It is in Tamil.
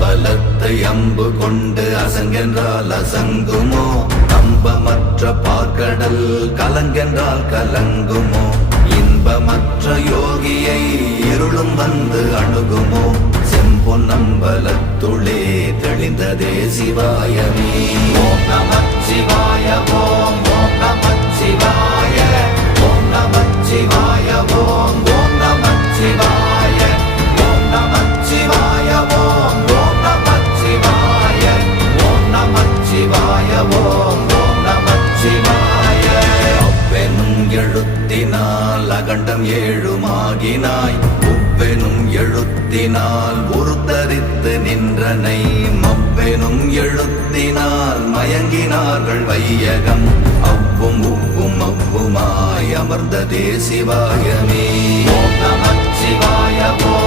அம்பலத்தை அம்பு கொண்டு அசங்கென்றால் அசங்குமோ? நம்பமற்ற பார்க்கடல் கலங்கென்றால் கலங்குமோ? இன்பமற்ற யோகியை இருளும் வந்து அணுகுமோ? செம்பொன்னம்பலத்துளே தெளிந்ததே சிவாயமே. ஓம் நமச்சிவாய ஓம் ஓம் நமச்சிவாய ஓம் நமச்சிவாய ஓம் ஓம் நமச்சிவாய ஓம் நமச்சிவாய ஓம் ஓம் நமச்சிவாய ஓம் நமச்சிவாய ஓம் ஓம் நமச்சிவாய. அவ்வெனும் எழுத்தினால் அகண்டம் ஏழுமாகினாய், உவ்வெனும் எழுத்தினால் உருத்தரித்து நின்றனை, மவ்வெனும் எழுத்தினால் மயங்கினார்கள் வையகம். அவ்வும் உவ்வும் அவ்வுமாய் அமர்ந்ததே சிவாயமே. ஓம் நமச்சிவாய ஓம்